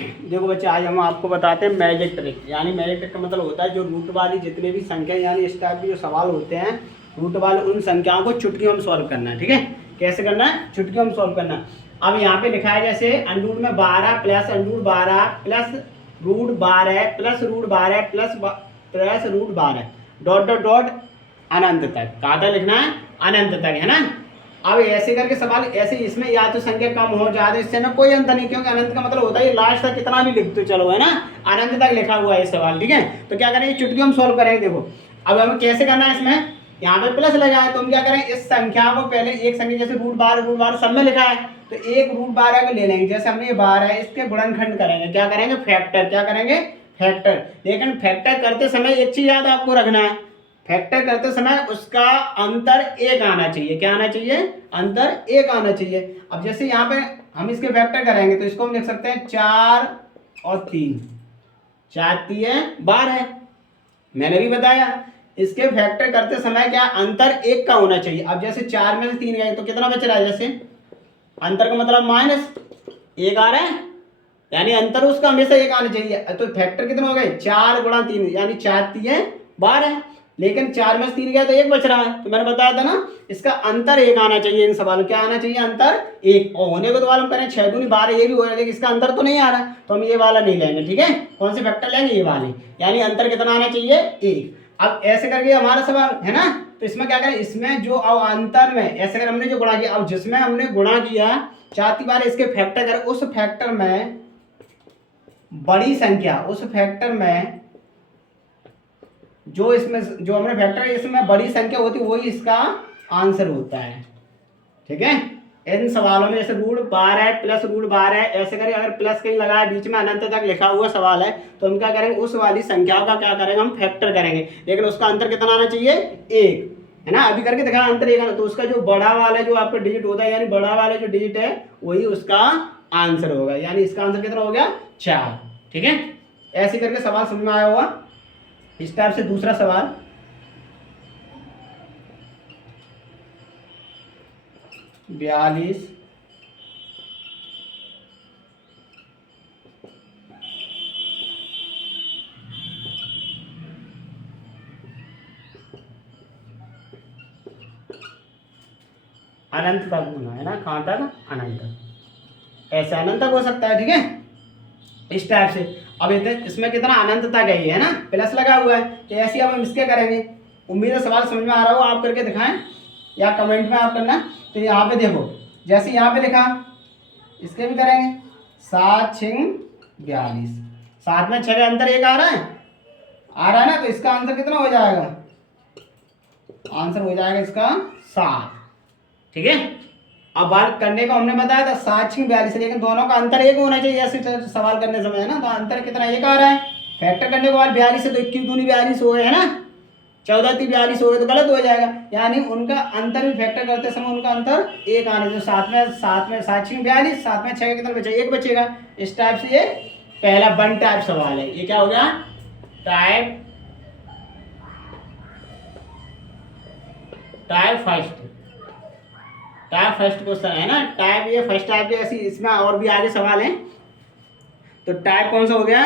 देखो बच्चे, आज हम आपको बताते हैं मैजिक ट्रिक। यानी मैजिक ट्रिक का मतलब होता है जो रूट वाली जितने भी संख्या, यानी इस टाइप के जो सवाल होते हैं रूट वाले, उन संख्याओं को चुटकियों में सॉल्व करना है। ठीक है, कैसे करना है? चुटकियों में सॉल्व करना है। अब यहाँ पे लिखा है जैसे अंडूट में 12 plus under root 12 plus root 12 plus root 12 plus root 12 dot dot dot अनंत तक। कहाँ तक लिखना है? अनंत तक, है ना। अब ऐसे करके सवाल ऐसे, इसमें या तो संख्या कम हो ज्यादा, इससे में कोई अंतर नहीं, क्योंकि अनंत का मतलब होता है लास्ट तक कितना भी लिख तो चलो, है ना। अनंत तक लिखा हुआ है सवाल। ठीक है, तो क्या करेंगे? चुटकियों में सॉल्व करेंगे। देखो अब हमें कैसे करना है, इसमें यहाँ पे प्लस लगा है तो हम क्या करें, इस संख्या को पहले एक संख्या जैसे रूट 12 सब में लिखा है तो एक रूट 12 को ले लेंगे। जैसे हमने ये 12 है, इसके गुणनखंड करेंगे। क्या करेंगे? फैक्टर। क्या करेंगे? फैक्टर। लेकिन फैक्टर करते समय एक चीज याद आपको रखना है, फैक्टर करते समय उसका अंतर एक आना चाहिए। क्या आना चाहिए? अंतर एक आना चाहिए। अब जैसे यहाँ पे हम इसके फैक्टर करेंगे तो इसको हम लिख सकते हैं 4 और 3, 4 3 12। मैंने भी बताया इसके फैक्टर करते समय क्या अंतर एक का होना चाहिए। अब जैसे 4 में से 3 गए तो कितना बच रहा है? जैसे अंतर का मतलब माइनस एक आ रहा है, यानी अंतर उसका हमेशा एक आना चाहिए। तो फैक्टर कितने हो गए? 4 गुणा 3, यानी 4 3 12। लेकिन 4 में से 3 गया तो एक बच रहा है, तो मैंने बताया था ना इसका अंतर एक आना चाहिए। इन सवालों क्या आना चाहिए? अंतर एक। और होने को तो वाला हम करें 6 दूनी 12, ये भी हो रहा है, लेकिन इसका अंतर तो नहीं आ रहा, तो हम ये वाला नहीं लेंगे। ठीक है, कौन से फैक्टर लेंगे? ये वाले, यानी अंतर कितना आना चाहिए? एक। अब ऐसे करके हमारा सवाल है ना, तो इसमें क्या करें, इसमें जो अब अंतर में ऐसे कर हमने जो गुणा किया, अब जिसमें हमने गुणा किया 4 12 इसके फैक्टर करें, उस फैक्टर में बड़ी संख्या, उस फैक्टर में जो इसमें जो हमने फैक्टर है इसमें बड़ी संख्या होती है वही इसका आंसर होता है। ठीक है, इन सवालों में जैसे रूट 12 प्लस रूट 12 ऐसे करें, अगर प्लस कहीं लगा है बीच में अनंत तक लिखा हुआ सवाल है तो हम क्या करेंगे, उस वाली संख्या का क्या करेंगे, हम फैक्टर करेंगे। लेकिन उसका अंतर कितना आना चाहिए? एक, है ना। अभी करके दिखा अंतर एक आना, तो उसका जो बड़ा वाला जो आपका डिजिट होता है, यानी बड़ा वाला जो डिजिट है वही उसका आंसर होगा। यानी इसका आंसर कितना हो गया? 4। ठीक है, ऐसे करके सवाल समझ में आया होगा। इस टाइप से दूसरा सवाल, बयालीस अनंत तक होना है ना। कहाँ तक? अनंत तक। ऐसे अनंत तक हो सकता है। ठीक है, इस टाइप से। अब इसमें कितना अनंत तक है, ये है ना, प्लस लगा हुआ है, तो ऐसे अब हम इसके करेंगे। उम्मीद है सवाल समझ में आ रहा हो, आप करके दिखाएं या कमेंट में आप करना। तो यहाँ पे देखो जैसे यहाँ पे लिखा, इसके भी करेंगे 7 6 42, 7 में 6 का अंतर एक आ रहा है ना, तो इसका आंसर कितना हो जाएगा? आंसर हो जाएगा इसका 7। ठीक है, अब बात करने को हमने बताया था 7 6 42, लेकिन दोनों का अंतर एक होना चाहिए ऐसे सवाल करने समय, है ना। तो अंतर कितना? एक आ रहा है। फैक्टर करने के बाद 42 है तो 21 दूनी 42 हो गए, है ना। 14 3 42 हो गए तो गलत हो जाएगा, यानी उनका अंतर भी फैक्टर करते समय उनका अंतर एक आना चाहिए। 7 6 42, 7 में 6 का कितना बचेगा? एक बचेगा। इस टाइप से ये पहला वन टाइप सवाल है। ये क्या हो गया? टाइप फर्स्ट क्वेश्चन है ना। टाइप ये फर्स्ट टाइप के, ऐसी इसमें और भी आगे सवाल हैं। तो टाइप कौन सा हो गया?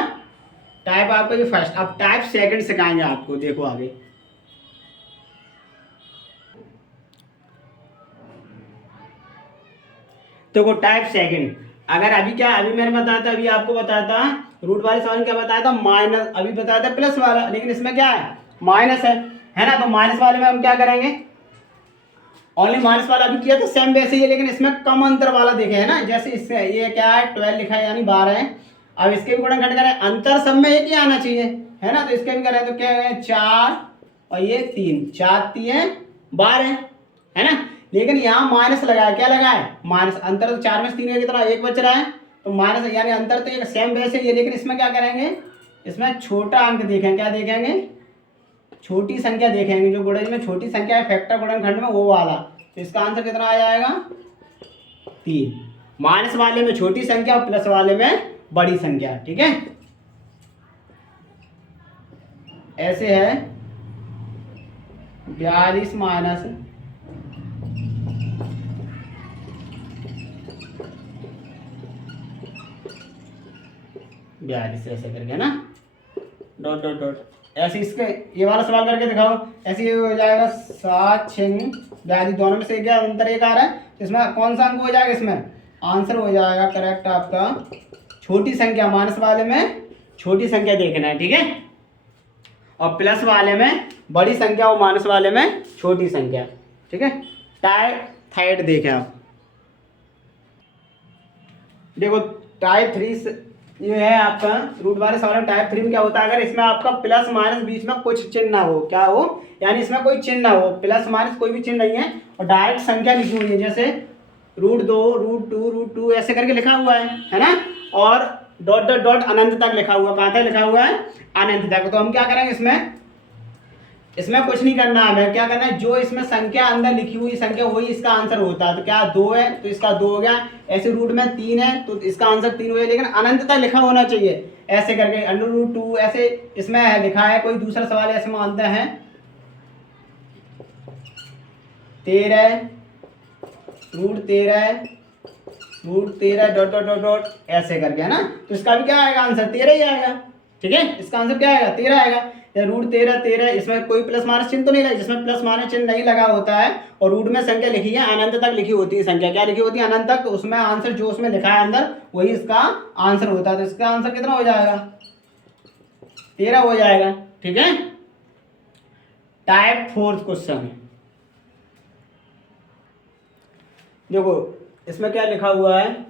टाइप आपको ये फर्स्ट। अब टाइप सेकंड सिखाएंगे आपको, देखो आगे। तो टाइप सेकंड, अगर अभी मैंने बताया था, अभी आपको बताया था रूट वाले सवाल में क्या बताया था? माइनस। अभी बताया था प्लस वाला, लेकिन इसमें क्या है? माइनस है ना। तो माइनस वाले में हम क्या करेंगे? ओनली माइनस वाला अभी किया तो सेम वैसे ही है, लेकिन इसमें कम अंतर वाला देखे, है ना। जैसे इससे ये क्या है? 12 लिखा है, यानी 12 है। अब इसके भी गुणनखंड करें, अंतर सब में एक ही आना चाहिए, है ना। तो इसके भी करें तो क्या है? 4 और ये 3, 4 3 12, है ना। लेकिन यहाँ माइनस लगा है। क्या लगा है? माइनस। अंतर तो 4 में से 3 का कितना? एक बच रहा है, तो माइनस, यानी अंतर तो एक सेम वैसे ही है। लेकिन इसमें क्या करेंगे? इसमें छोटा अंक देखें। क्या देखेंगे? छोटी संख्या देखेंगे। जो गुणज में छोटी संख्या है फैक्टर गुणनखंड में, वो वाला। तो इसका आंसर कितना आ जाएगा? 3। माइनस वाले में छोटी संख्या और प्लस वाले में बड़ी संख्या। ठीक है, ऐसे है 42 माइनस 42 42 ऐसे करके ना, डॉट डॉट डॉट ऐसे इसके ये वाला सवाल करके दिखाओ। ऐसे ये हो जाएगा 7 6 42, दोनों में से क्या अंतर एक आ रहा है, इसमें कौन सा अंक हो जाएगा, इसमें आंसर हो जाएगा करेक्ट आपका छोटी संख्या, माइनस वाले में छोटी संख्या देखना है, ठीक है, और प्लस वाले में बड़ी संख्या और माइनस वाले में छोटी संख्या, ठीक है। टाइप थर्ड देखें आप, देखो टाइप 3 ये है आपका रूट वाले सवाल में। टाइप 3 में क्या होता है, अगर इसमें आपका प्लस माइनस बीच में कुछ चिन्ह ना हो, क्या हो, यानी इसमें कोई चिन्ह ना हो, प्लस माइनस कोई भी चिन्ह नहीं है और डायरेक्ट संख्या लिखी हुई है, जैसे √2 √2 ऐसे करके लिखा हुआ है ना, और डॉट डॉट डॉट अनंत तक लिखा हुआ, कहाँ तक लिखा हुआ है, अनंत तक। तो हम क्या करेंगे, इसमें कुछ नहीं करना है, हमें क्या करना है, जो इसमें संख्या अंदर लिखी हुई संख्या वही इसका आंसर होता है। तो क्या 2 है तो इसका 2 हो गया, ऐसे रूट में 3 है तो इसका आंसर 3 हो गया, लेकिन अनंत तक लिखा होना चाहिए ऐसे करके। √2 ऐसे इसमें लिखा है, कोई दूसरा सवाल ऐसे मानते हैं 13 √13 डॉट डॉट डॉट डॉट ऐसे करके, है ना, तो इसका भी क्या आएगा आंसर 13 ही आएगा, ठीक है, इसका आंसर क्या आएगा 13 आएगा। √13 इसमें कोई प्लस माइनस चिन्ह तो नहीं लगा, जिसमें प्लस माइनस चिन्ह नहीं लगा होता है और रूट में संख्या लिखी है अनंत तक लिखी होती है संख्या, क्या लिखी होती है अनंत तक, तो उसमें आंसर जो उसमें लिखा है अंदर वही इसका आंसर होता है। तो इसका आंसर कितना हो जाएगा 13 हो जाएगा, ठीक है। टाइप 4 क्वेश्चन देखो, इसमें क्या लिखा हुआ है,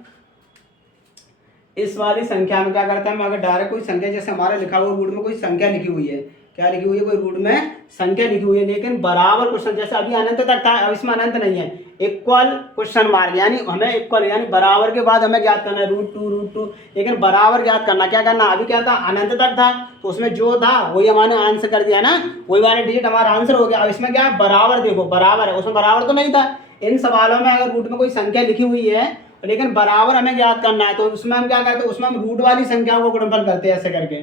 इस वाली संख्या में क्या करता है, मैं अगर डायरेक्ट कोई संख्या जैसे हमारा लिखा हुआ रूट में कोई संख्या लिखी हुई है, क्या लिखी हुई है, कोई रूट में संख्या लिखी हुई है, लेकिन बराबर क्वेश्चन, जैसे अभी अनंत तक था, अब इसमें अनंत नहीं है, इक्वल क्वेश्चन मार्क, यानी हमें इक्वल यानी बराबर के बाद हमें ज्ञात करना है √2 लेकिन बराबर ज्ञात करना, क्या करना, अभी क्या था अनंत तक था तो उसमें जो था वही हमारे आंसर कर दिया ना, वही वाला डिजिट हमारा आंसर हो गया। अब इसमें क्या है, बराबर, देखो बराबर है, उसमें बराबर तो नहीं था। इन सवालों में अगर रूट में कोई संख्या लिखी हुई है लेकिन बराबर हमें ज्ञात करना है, तो उसमें हम क्या करते हैं, उसमें हम रूट वाली संख्याओं को गुणनफल करते हैं ऐसे करके।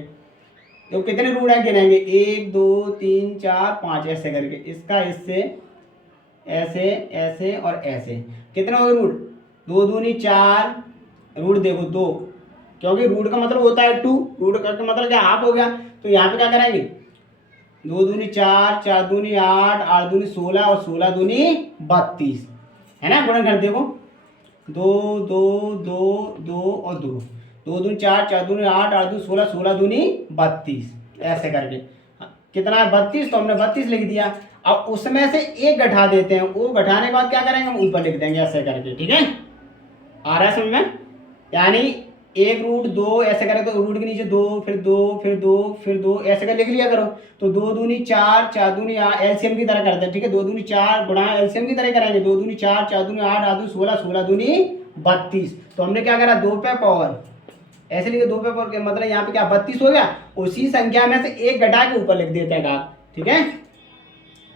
तो कितने रूट है गिनेंगे, 1 2 3 4 5 ऐसे करके, इसका इससे ऐसे ऐसे और ऐसे, कितने हो गए रूट, 2 दूनी 4, रूट देखो 2, क्योंकि रूट का मतलब होता है 2, रूट का मतलब क्या हाफ हो गया, तो यहाँ पे क्या करेंगे 2 दूनी 4, 4 दूनी 8, 8 दूनी 16 और 16 दूनी 32, है ना, गुणन कर देखो 2 2 2 2 और 2, 2 दूनी 4, 4 दूनी 8, 8 दूनी 16, 16 दूनी 32 ऐसे करके, कितना है 32, तो हमने 32 लिख दिया। अब उसमें से एक घटा देते हैं, वो घटाने के बाद क्या करेंगे, हम ऊपर लिख देंगे ऐसे करके, ठीक है, आ रहा है समझ में, यानी 1 √2 ऐसे करें तो रूट के नीचे 2 फिर 2 फिर 2 फिर 2 ऐसे कर लिख लिया करो। तो 2 दूनी 4, 4 दूनी 8 एलसीएम की तरह करते हैं, ठीक है, 2 दूनी 4 गुणा एलसीएम की तरह करेंगे, 2 दूनी 4, 4 दूनी 8, 8 दूनी 16, 16 दूनी 32। तो हमने क्या करा 2 पे पावर ऐसे लिखे, 2 पे पावर के मतलब यहाँ पे क्या 32 हो गया, उसी संख्या में से एक घटा के ऊपर लिख देते हैं घात, ठीक है,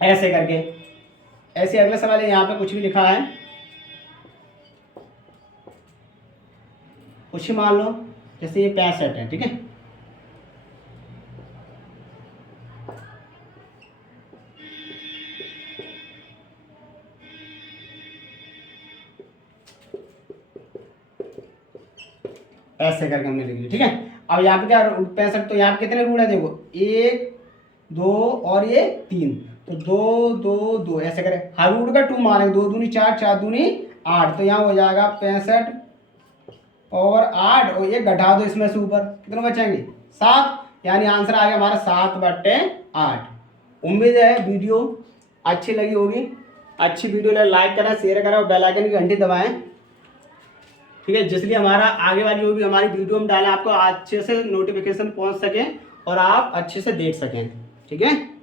ऐसे करके। ऐसे अगला सवाल है, यहाँ पे कुछ भी लिखा है, कुछ ही मान लो, जैसे ये 65 है, ठीक है, ऐसे करके हमने लिख लिया, ठीक है। अब यहाँ पे क्या 65, तो यहाँ पे कितने रूट है देखो, 1 2 और ये 3, तो 2 2 2 ऐसे करें, हर रूट का 2 मारेंगे, 2 दूनी 4, 4 दूनी 8, तो यहाँ हो जाएगा 65 और 8, और ये घटा दो इसमें से ऊपर, कितने बचेंगे 7, यानी आंसर आ गया हमारा 7/8। उम्मीद है वीडियो अच्छी लगी होगी, अच्छी वीडियो लाइक करें, शेयर करें और बेल आइकन की घंटी दबाएं, ठीक है, जिसलिए हमारा आगे वाली जो भी हमारी वीडियो हम डालें आपको अच्छे से नोटिफिकेशन पहुंच सके और आप अच्छे से देख सकें, ठीक है।